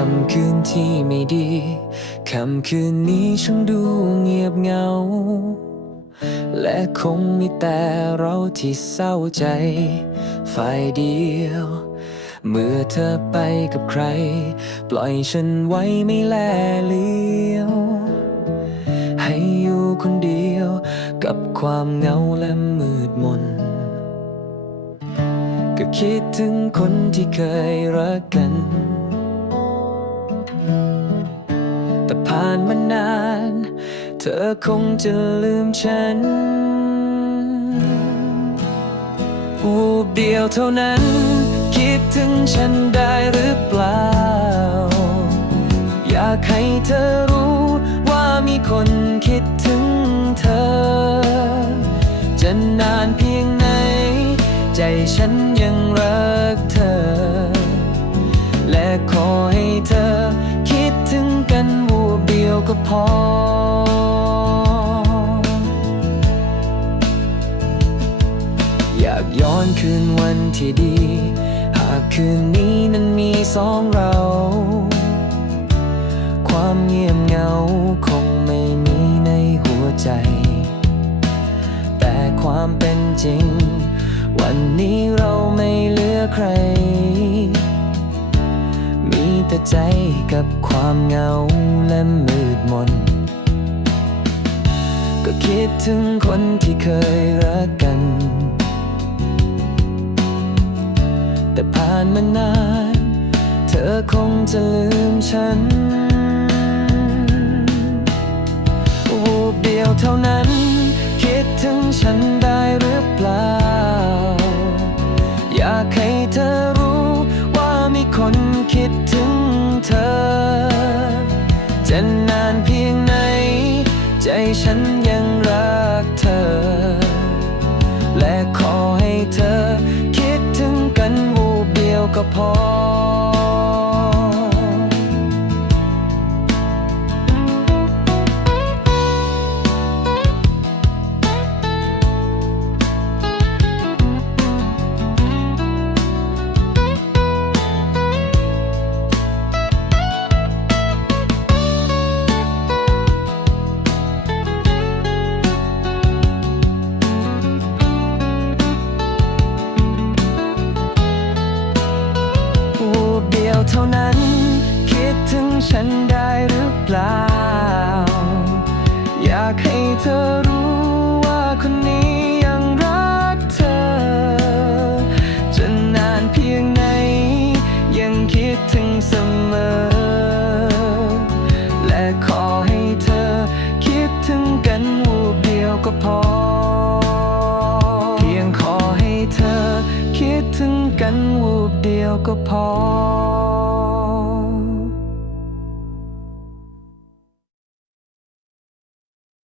ค่ำคืนนี้ช่างดูเงียบเหงา และคงมีแต่เราที่เศร้าใจ ฝ่ายเดียว เมื่อเธอไปกับใคร ปล่อยฉันไว้ไม่แลเลี้ยว ให้อยู่คนเดียว กับความเหงาและมืดมนก็คิดถึงคนที่เคยรักกัน ผ่านมานาน เธอคงจะลืมฉันวูบเดียวเท่านั้น คิดถึงฉันได้หรือเปล่า อยากให้เธอรู้ว่ามีคนคิดถึงเธอ จะนานเพียงไหน ใจฉันยังรัก ก็พอ อยากย้อนคืนวันที่ดี หากคืนนี้นั้นมีสองเรา ความเงียบเหงาคงไม่มีในหัวใจ แต่ความเป็นจริง วันนี้เราไม่เหลือใคร ใจกับความเหงาและมืดมน ก็คิดถึงคนที่เคยรักกัน แต่ผ่านมานาน เธอคงจะลืมฉัน วูบเดียวเท่านั้น ฉันยังรักเธอ และขอให้เธอคิดถึงกันวูบเดียวก็พอ เธอรู้ว่าคนนี้ยังรักเธอ จะนานเพียงไหน ยังคิดถึงเสมอ และขอให้เธอคิดถึงกันวูบเดียวก็พอ เพียงขอให้เธอคิดถึงกันวูบเดียวก็พอ